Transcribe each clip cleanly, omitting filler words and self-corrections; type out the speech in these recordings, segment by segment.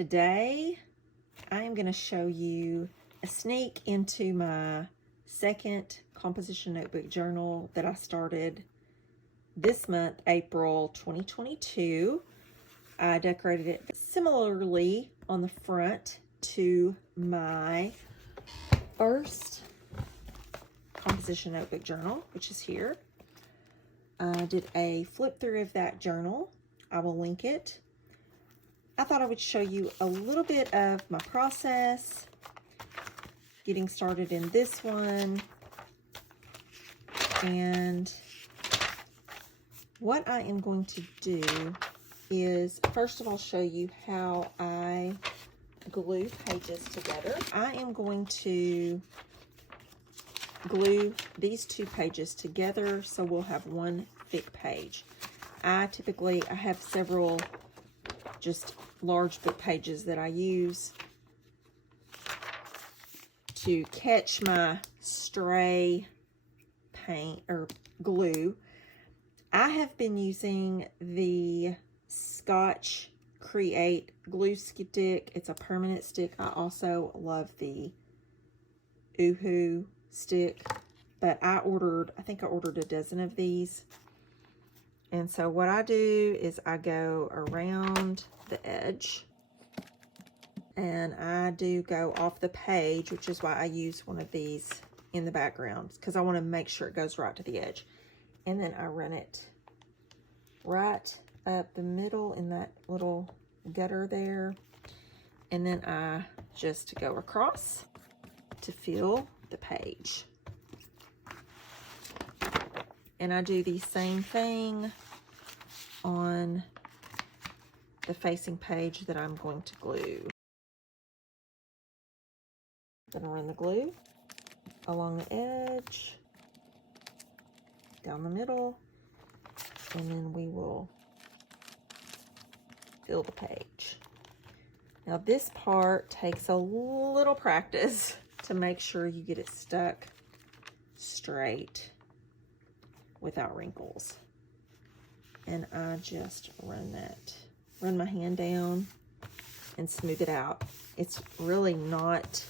Today, I am going to show you a sneak into my second composition notebook journal that I started this month, April 2022. I decorated it similarly on the front to my first composition notebook journal, which is here. I did a flip through of that journal. I will link it. I thought I would show you a little bit of my process, getting started in this one, and what I am going to do is, first of all, show you how I glue pages together. I am going to glue these two pages together so we'll have one thick page. I have several just large book pages that I use to catch my stray paint or glue. I have been using the Scotch Create glue stick. It's a permanent stick. I also love the Oohoo stick, but I think I ordered a dozen of these. And so what I do is I go around the edge, and I do go off the page, which is why I use one of these in the background, because I want to make sure it goes right to the edge. And then I run it right up the middle in that little gutter there. And then I just go across to fill the page. And I do the same thing on the facing page that I'm going to glue. I'm going to run the glue along the edge, down the middle, and then we will fill the page. Now this part takes a little practice to make sure you get it stuck straight without wrinkles. And I just run my hand down and smooth it out. It's really not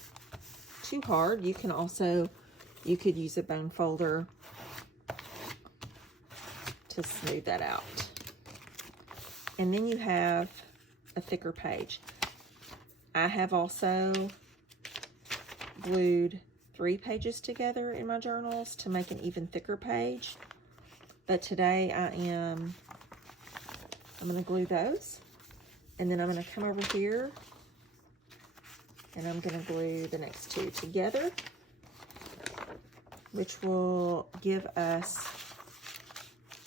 too hard. You could use a bone folder to smooth that out. And then you have a thicker page. I have also glued 3 pages together in my journals to make an even thicker page. But today I'm going to glue those, and then I'm going to come over here and I'm going to glue the next 2 together, which will give us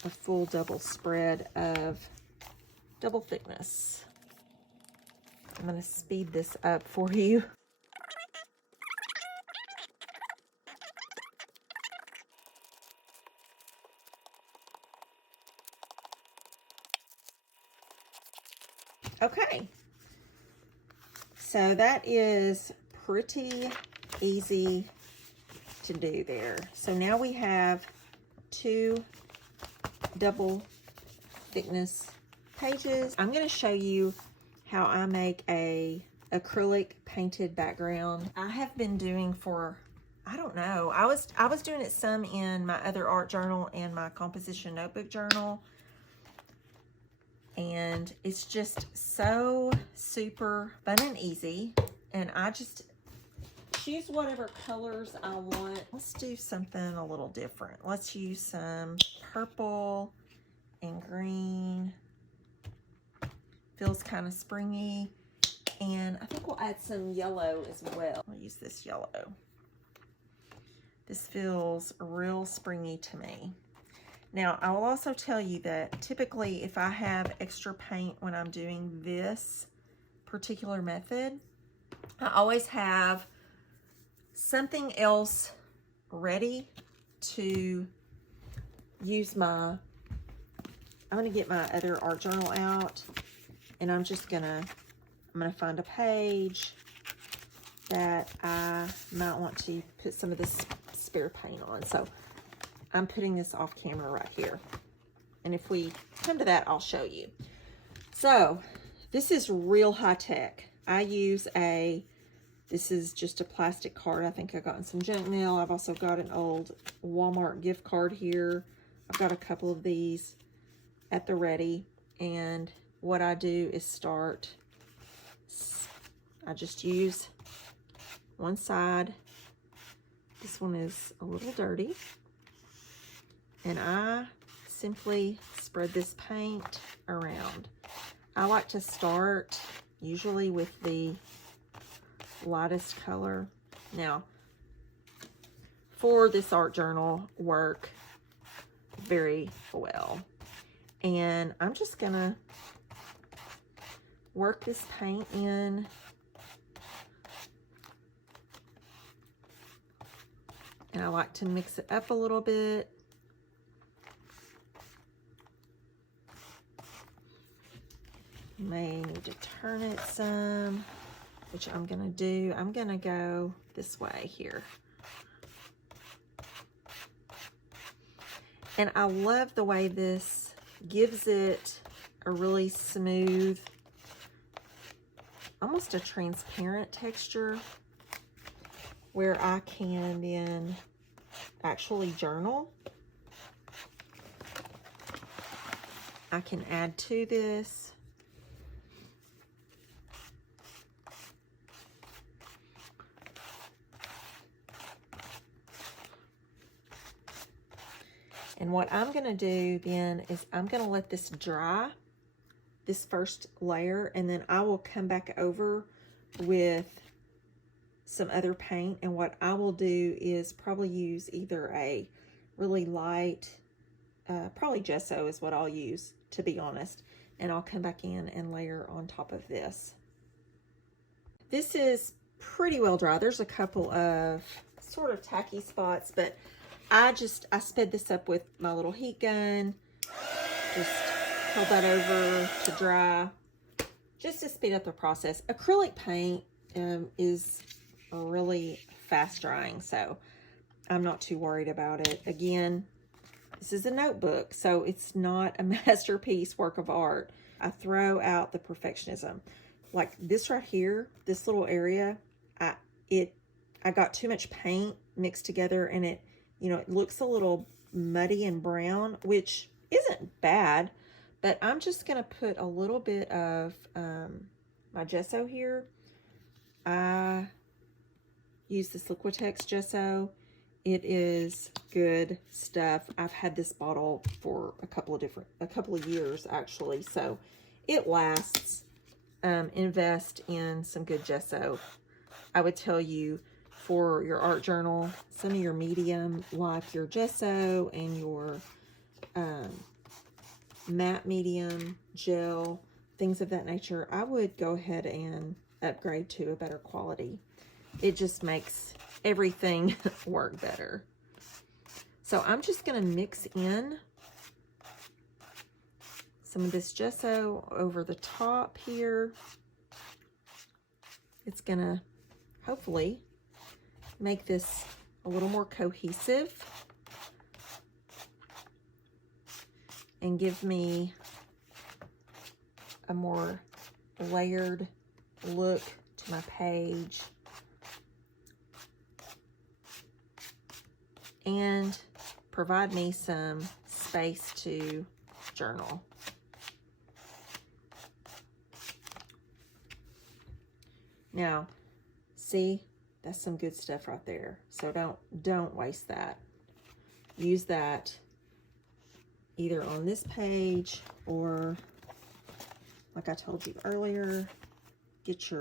a full double spread of double thickness. I'm going to speed this up for you. Okay, so that is pretty easy to do there. So now we have 2 double thickness pages. I'm going to show you how I make a acrylic painted background. I have been doing I don't know, I was doing it some in my other art journal and my composition notebook journal. And it's just so super fun and easy. And I just choose whatever colors I want. Let's do something a little different. Let's use some purple and green. Feels kind of springy. And I think we'll add some yellow as well. I'll use this yellow. This feels real springy to me. Now, I will also tell you that typically if I have extra paint when I'm doing this particular method, I always have something else ready to use I'm going to get my other art journal out, and I'm going to find a page that I might want to put some of this spare paint on. So I'm putting this off camera right here. And if we come to that, I'll show you. So this is real high tech. I use this is just a plastic card. I think I got in some junk mail. I've also got an old Walmart gift card here. I've got a couple of these at the ready. And what I do is I just use one side. This one is a little dirty. And I simply spread this paint around. I like to start usually with the lightest color. Now, for this art journal work very well. And I'm just gonna work this paint in. And I like to mix it up a little bit. May need to turn it some, which I'm gonna do. I'm gonna go this way here. And I love the way this gives it a really smooth, almost a transparent texture, where I can then actually journal. I can add to this. And what I'm going to do then is I'm going to let this dry, this first layer, and then I will come back over with some other paint. And what I will do is probably use either a really light, probably gesso is what I'll use, to be honest. And I'll come back in and layer on top of this. This is pretty well dry. There's a couple of sort of tacky spots, but I sped this up with my little heat gun. Just held that over to dry, just to speed up the process. Acrylic paint is really fast drying, so I'm not too worried about it. Again, this is a notebook, so it's not a masterpiece work of art. I throw out the perfectionism. Like this right here, this little area, I got too much paint mixed together, and it looks a little muddy and brown, which isn't bad, but I'm just going to put a little bit of my gesso here. I use this Liquitex Gesso. It is good stuff. I've had this bottle for a couple of years actually, so it lasts. Invest in some good gesso. I would tell you, for your art journal, some of your medium, like your gesso and your matte medium, gel, things of that nature, I would go ahead and upgrade to a better quality. It just makes everything work better. So I'm just going to mix in some of this gesso over the top here. It's going to hopefully make this a little more cohesive and give me a more layered look to my page, and provide me some space to journal. Now, see, that's some good stuff right there. So don't waste that. Use that either on this page, or like I told you earlier, get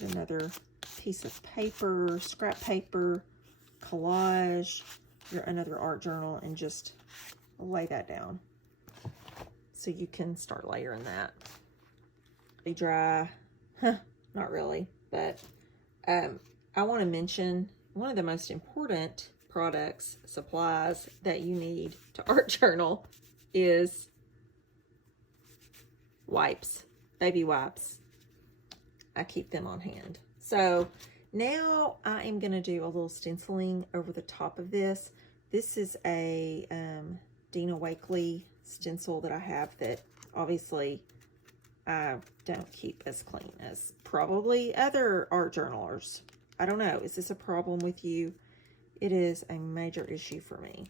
another piece of paper, scrap paper, collage, another art journal, and just lay that down so you can start layering that. Be dry, not really, but I want to mention one of the most important products, supplies that you need to art journal is wipes, baby wipes. I keep them on hand. So now I am going to do a little stenciling over the top of this. This is a Dina Wakley stencil that I have that obviously I don't keep as clean as probably other art journalers. I don't know. Is this a problem with you? It is a major issue for me.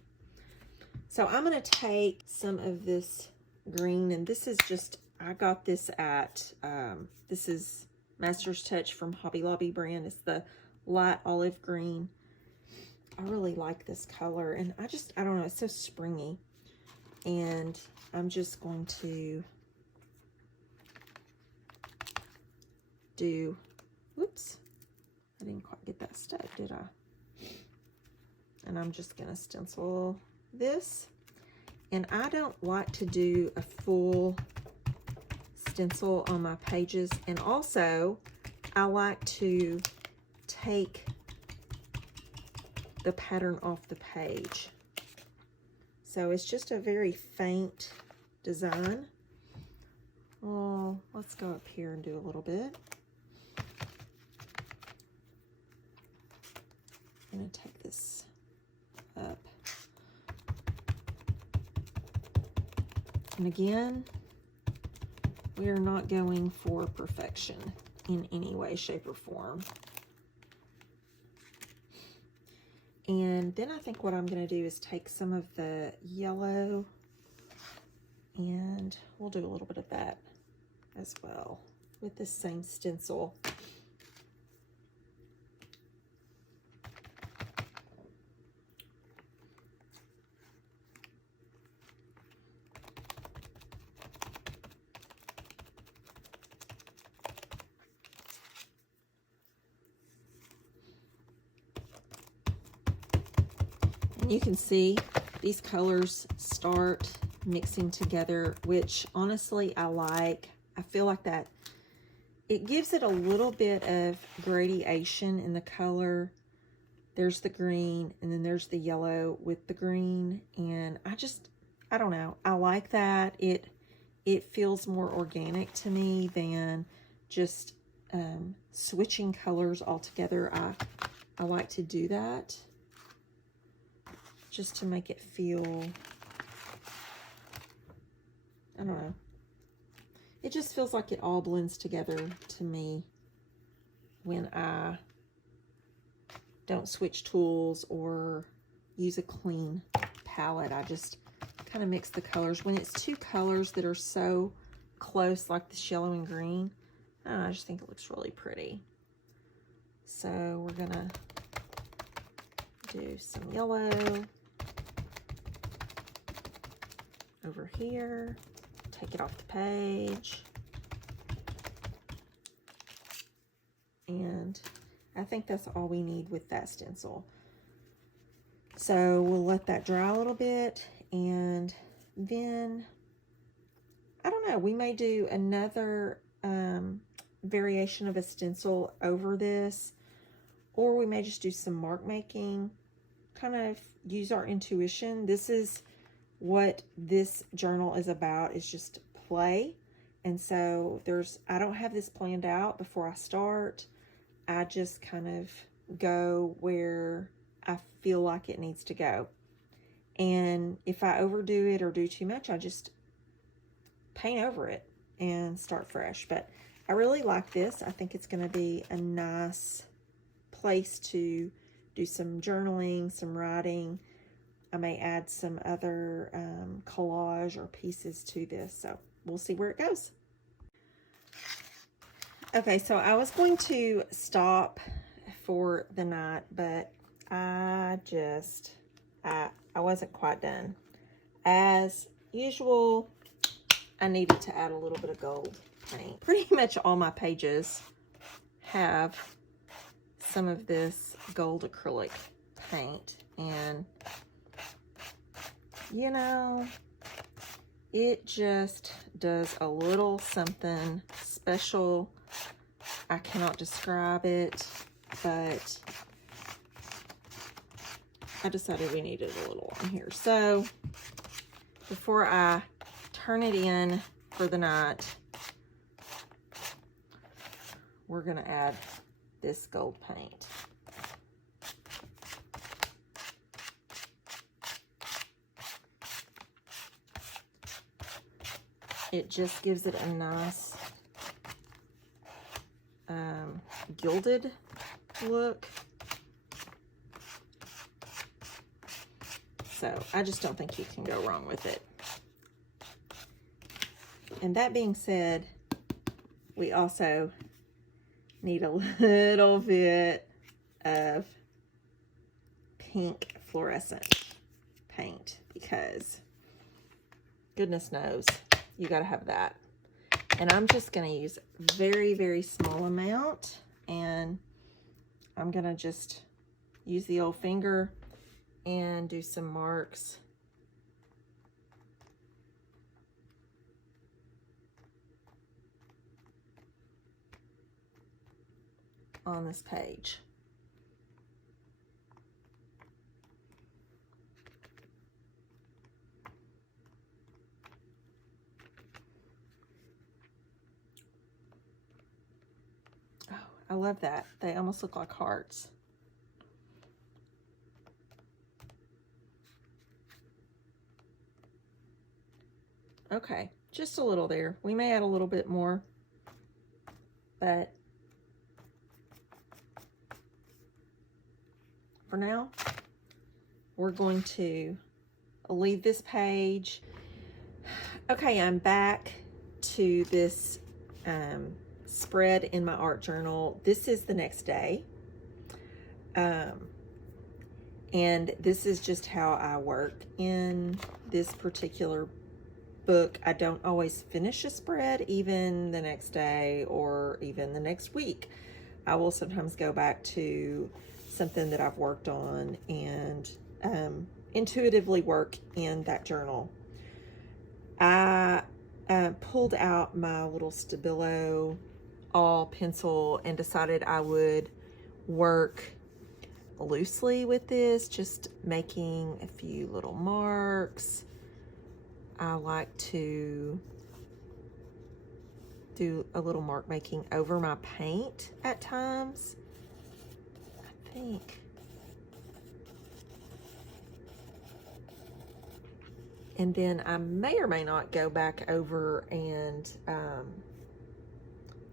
So I'm going to take some of this green, and this is just, I got this at, this is Master's Touch from Hobby Lobby brand. It's the light olive green. I really like this color, and I don't know, it's so springy. And I'm just going to do, whoops, I didn't quite get that stuck, did I? And I'm just going to stencil this. And I don't like to do a full stencil on my pages. And also, I like to take the pattern off the page. So it's just a very faint design. Well, let's go up here and do a little bit. I'm going to take this up. And again, we are not going for perfection in any way, shape, or form. And then I think what I'm going to do is take some of the yellow, and we'll do a little bit of that as well with the same stencil. And you can see these colors start mixing together, which honestly I like. I feel like that it gives it a little bit of gradation in the color. There's the green, and then there's the yellow with the green, and I don't know, I like that. It feels more organic to me than just switching colors altogether. I like to do that just to make it feel, I don't know. It just feels like it all blends together to me when I don't switch tools or use a clean palette. I just kind of mix the colors. When it's two colors that are so close, like this yellow and green, I don't know, I just think it looks really pretty. So we're gonna do some yellow over here, take it off the page, and I think that's all we need with that stencil. So we'll let that dry a little bit, and then, I don't know, we may do another variation of a stencil over this, or we may just do some mark making, kind of use our intuition. This is what this journal is about, is just play. And so I don't have this planned out before I start. I just kind of go where I feel like it needs to go. And if I overdo it or do too much, I just paint over it and start fresh. But I really like this. I think it's going to be a nice place to do some journaling, some writing. I may add some other collage or pieces to this, so we'll see where it goes. Okay, so I was going to stop for the night, but I wasn't quite done. As usual, I needed to add a little bit of gold paint. Pretty much all my pages have some of this gold acrylic paint, and you know, it just does a little something special. I cannot describe it, but I decided we needed a little on here. So before I turn it in for the night, we're going to add this gold paint. It just gives it a nice gilded look. So I just don't think you can go wrong with it. And that being said, we also need a little bit of pink fluorescent paint, because goodness knows you got to have that. And I'm just going to use very, very small amount, and I'm going to just use the old finger and do some marks on this page. Oh, I love that. They almost look like hearts. Okay, just a little there. We may add a little bit more, but for now, we're going to leave this page. Okay, I'm back to this spread in my art journal. This is the next day. And this is just how I work in this particular book. I don't always finish a spread even the next day or even the next week. I will sometimes go back to something that I've worked on and intuitively work in that journal. I pulled out my little Stabilo all pencil and decided I would work loosely with this, just making a few little marks. I like to do a little mark making over my paint at times. I think. And then I may or may not go back over and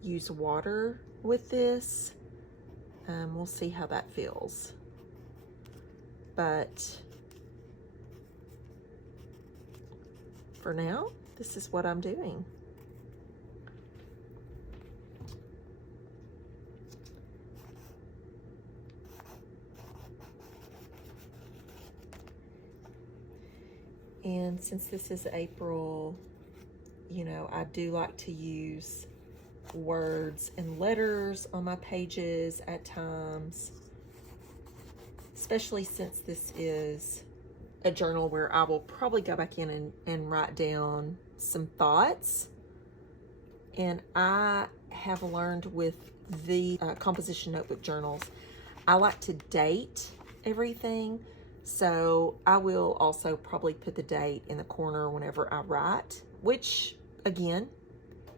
use water with this. We'll see how that feels. But for now, this is what I'm doing. And since this is April, you know, I do like to use words and letters on my pages at times, especially since this is a journal where I will probably go back in and write down some thoughts. And I have learned with the composition notebook journals, I like to date everything. So I will also probably put the date in the corner whenever I write, which again,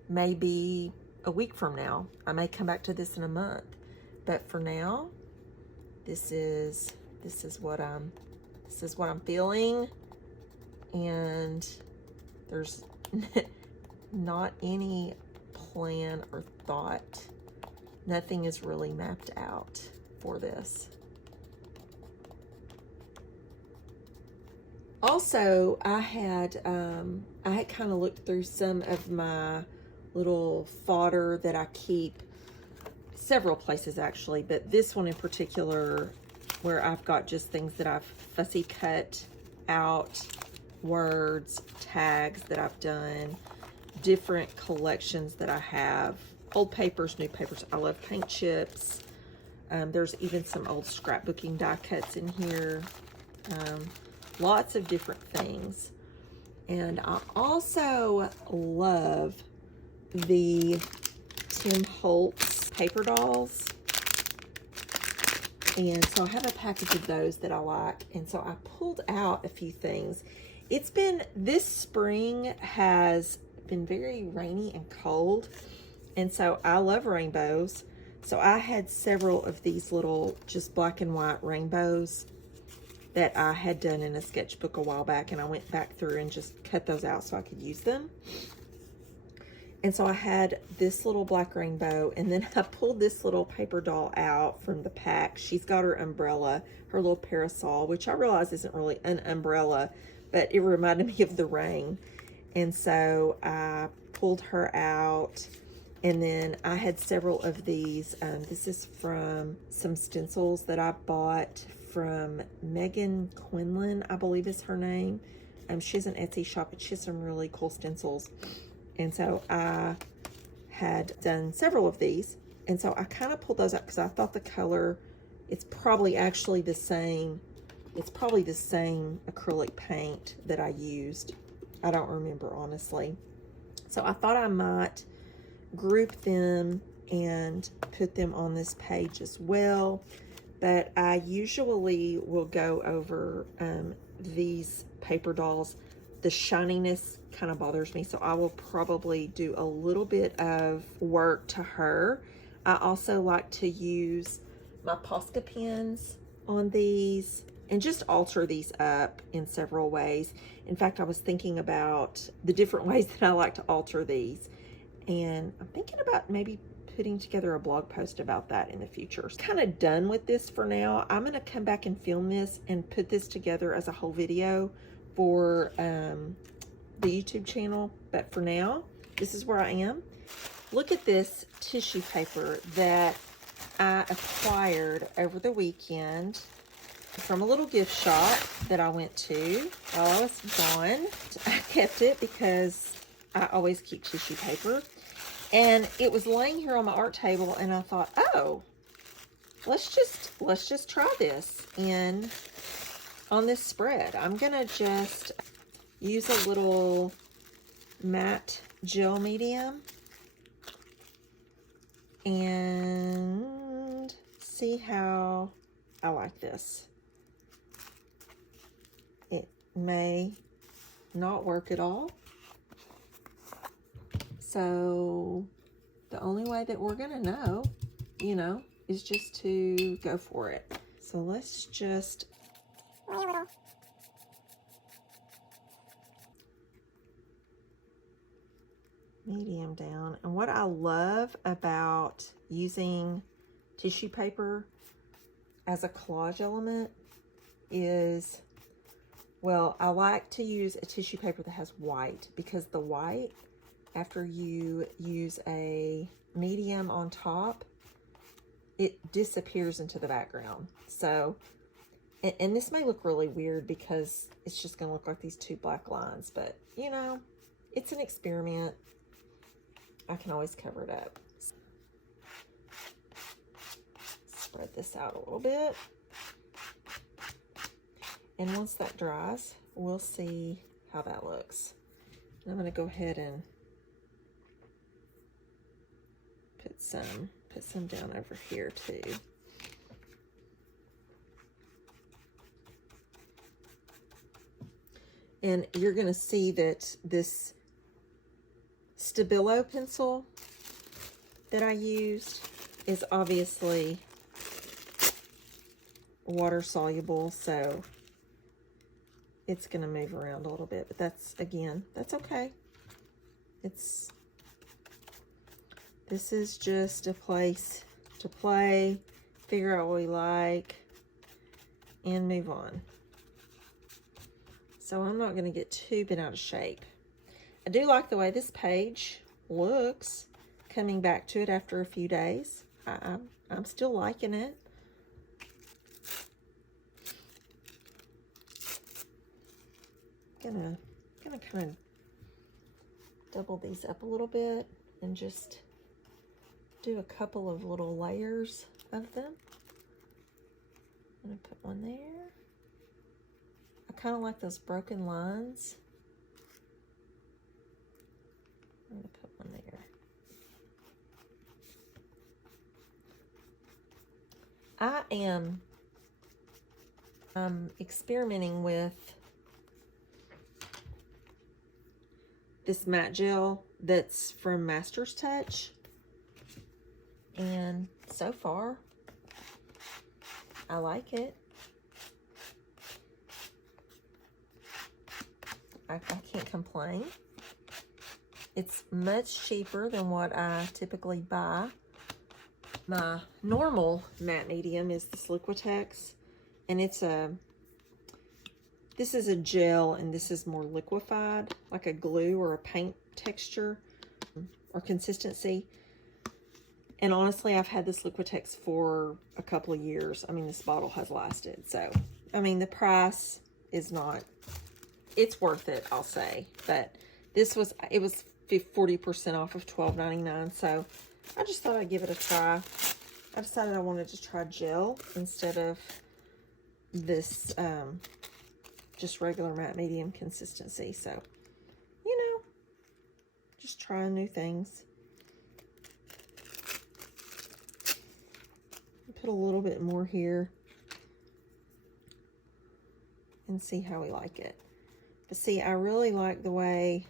may be a week from now. I may come back to this in a month, but for now, this is what I'm feeling, and there's not any plan or thought. Nothing is really mapped out for this. Also, I had kind of looked through some of my little fodder that I keep several places actually, but this one in particular, where I've got just things that I've fussy cut out, words, tags that I've done, different collections that I have, old papers, new papers. I love paint chips. There's even some old scrapbooking die cuts in here. Lots of different things. And I also love the Tim Holtz paper dolls. And so I have a package of those that I like. And so I pulled out a few things. This spring has been very rainy and cold. And so I love rainbows. So I had several of these little just black and white rainbows that I had done in a sketchbook a while back, and I went back through and just cut those out so I could use them. And so I had this little black rainbow, and then I pulled this little paper doll out from the pack. She's got her umbrella, her little parasol, which I realize isn't really an umbrella, but it reminded me of the rain. And so I pulled her out, and then I had several of these. This is from some stencils that I bought from Megan Quinlan, I believe is her name. She has an Etsy shop, but she has some really cool stencils. And so I had done several of these. And so I kind of pulled those up because I thought the color, it's probably actually the same. It's probably the same acrylic paint that I used. I don't remember, honestly. So I thought I might group them and put them on this page as well. But I usually will go over these paper dolls. The shininess kind of bothers me, so I will probably do a little bit of work to her. I also like to use my Posca pens on these and just alter these up in several ways. In fact, I was thinking about the different ways that I like to alter these, and I'm thinking about maybe putting together a blog post about that in the future. Kind of done with this for now. I'm going to come back and film this and put this together as a whole video for the YouTube channel, but for now, this is where I am. Look at this tissue paper that I acquired over the weekend from a little gift shop that I went to while I was gone. I kept it because I always keep tissue paper, and it was laying here on my art table, and I thought, oh, let's just try this on this spread. I'm gonna just use a little matte gel medium and see how I like this. It may not work at all. So the only way that we're gonna know, is just to go for it. So let's just medium down. And what I love about using tissue paper as a collage element is, well, I like to use a tissue paper that has white, because the white, after you use a medium on top, it disappears into the background. So, and this may look really weird because it's just gonna look like these two black lines, but it's an experiment. I can always cover it up. Spread this out a little bit. And once that dries, we'll see how that looks. And I'm going to go ahead and put some down over here too. And you're going to see that this Stabilo pencil that I used is obviously water soluble, so it's going to move around a little bit, but that's okay. This is just a place to play, figure out what we like, and move on. So I'm not going to get too bent out of shape. I do like the way this page looks coming back to it after a few days. I'm still liking it. Gonna kind of double these up a little bit and just do a couple of little layers of them. I'm gonna put one there. I kind of like those broken lines. I'm gonna put one there. I am experimenting with this matte gel that's from Master's Touch, and so far I like it. I can't complain. It's much cheaper than what I typically buy. My normal matte medium is this Liquitex, and this is a gel, and this is more liquefied, like a glue or a paint texture or consistency. And honestly, I've had this Liquitex for a couple of years. I mean, this bottle has lasted. So, I mean, the price is not, it's worth it, I'll say. But it was 40% off of $12.99. So, I just thought I'd give it a try. I decided I wanted to try gel instead of this just regular matte medium consistency. So, you know, just trying new things. Put a little bit more here and see how we like it. But see, I really like the way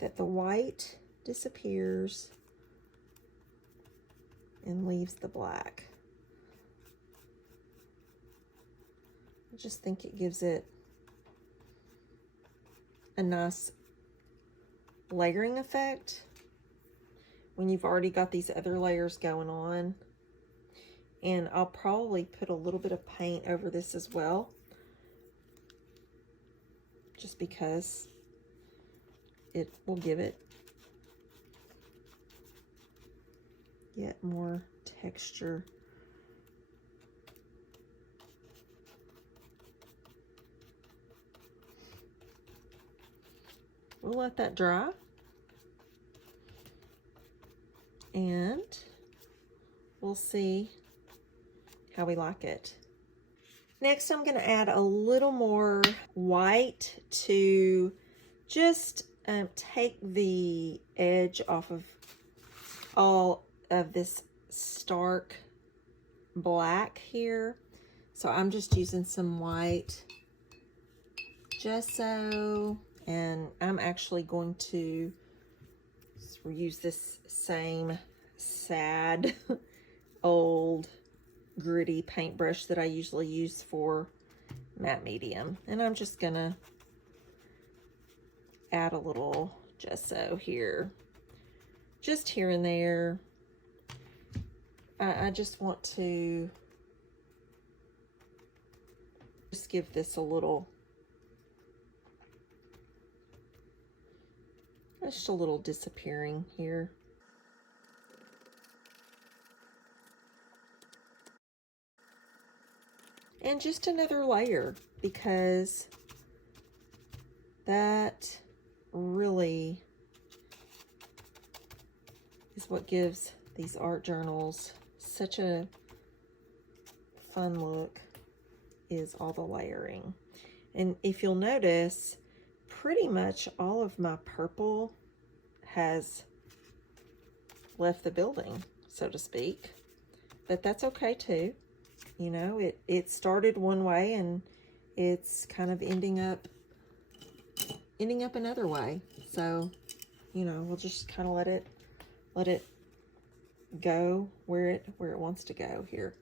that the white disappears and leaves the black. I just think it gives it a nice layering effect when you've already got these other layers going on. And I'll probably put a little bit of paint over this as well, just because it will give it yet more texture. We'll let that dry, and we'll see how we like it. Next, I'm going to add a little more white to just take the edge off of all of this stark black here. So I'm just using some white gesso, and I'm actually going to use this same sad old gritty paintbrush that I usually use for matte medium, and I'm just gonna add a little gesso here, just here and there. I just want to just give this a little, just a little disappearing here. And just another layer, because that really is what gives these art journals such a fun look, is all the layering. And if you'll notice, pretty much all of my purple has left the building, so to speak, but that's okay too. You know, it started one way and it's kind of ending up another way. So, you know, we'll just kind of let it go where it wants to go here.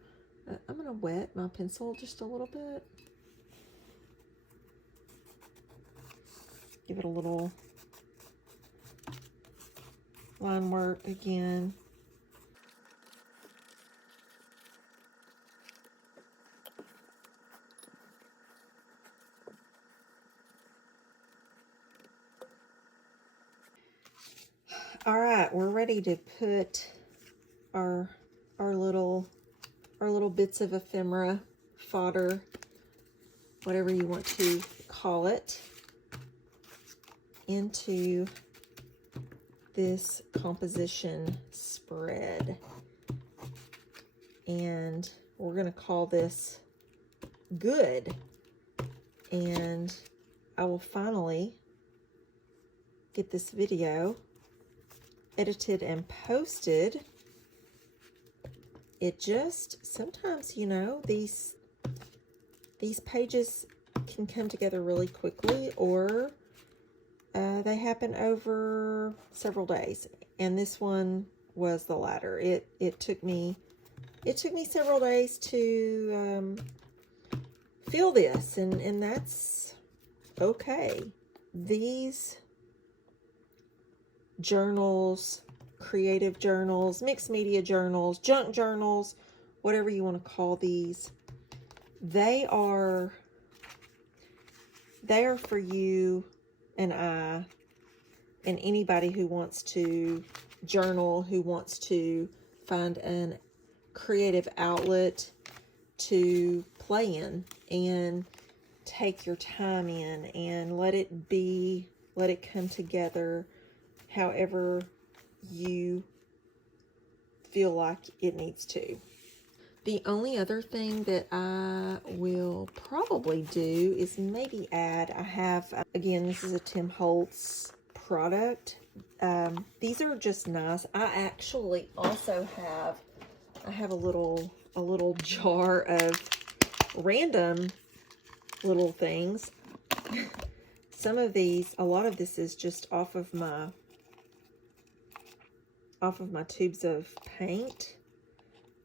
I'm gonna wet my pencil just a little bit. Give it a little line work again. All right, we're ready to put our little bits of ephemera, fodder, whatever you want to call it, into this composition spread. And we're going to call this Good. And I will finally get this video edited and posted. It just, sometimes, you know, these pages can come together really quickly, or they happen over several days. And this one was the latter. It took me several days to feel this, and that's okay. These journals, creative journals, mixed media journals, junk journals, whatever you want to call these. They are for you and I and anybody who wants to journal, who wants to find a creative outlet to play in and take your time in and let it come together however you feel like it needs to. The only other thing that I will probably do is maybe add, I have, again, this is a Tim Holtz product. These are just nice. I actually also have, a little jar of random little things. Some of these, a lot of this is just off of my tubes of paint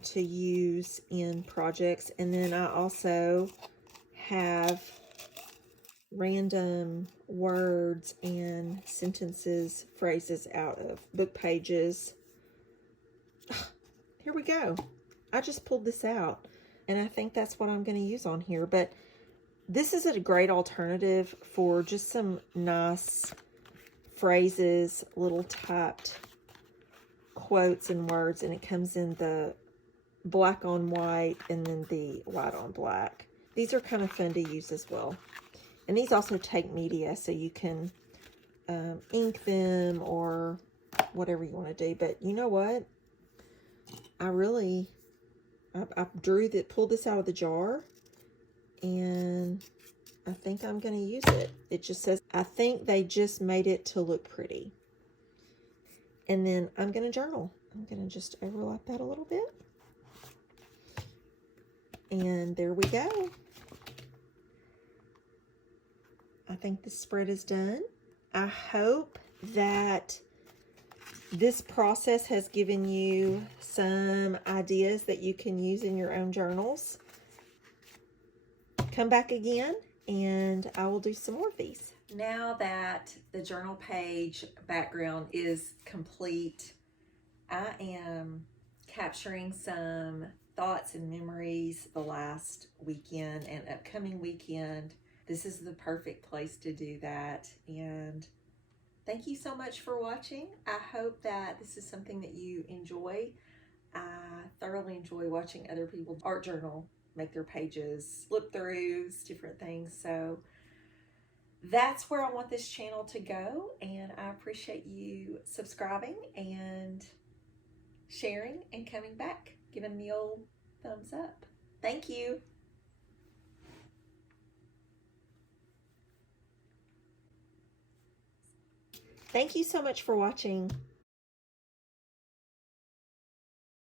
to use in projects. And then I also have random words and sentences, phrases out of book pages. Here we go. I just pulled this out, and I think that's what I'm going to use on here. But this is a great alternative for just some nice phrases, little typed quotes and words, and it comes in the black on white and then the white on black. These are kind of fun to use as well. And these also take media, so you can ink them or whatever you want to do. But you know what? I pulled this out of the jar, and I think I'm going to use it. It just says, I think they just made it to look pretty. And then I'm going to journal. I'm going to just overlap that a little bit. And there we go. I think the spread is done. I hope that this process has given you some ideas that you can use in your own journals. Come back again and I will do some more of these. Now that the journal page background is complete, I am capturing some thoughts and memories the last weekend and upcoming weekend. This is the perfect place to do that. And thank you so much for watching. I hope that this is something that you enjoy. I thoroughly enjoy watching other people art journal, make their pages, flip throughs, different things. So that's where I want this channel to go. And I appreciate you subscribing and sharing and coming back, giving the old thumbs up. Thank you. Thank you so much for watching.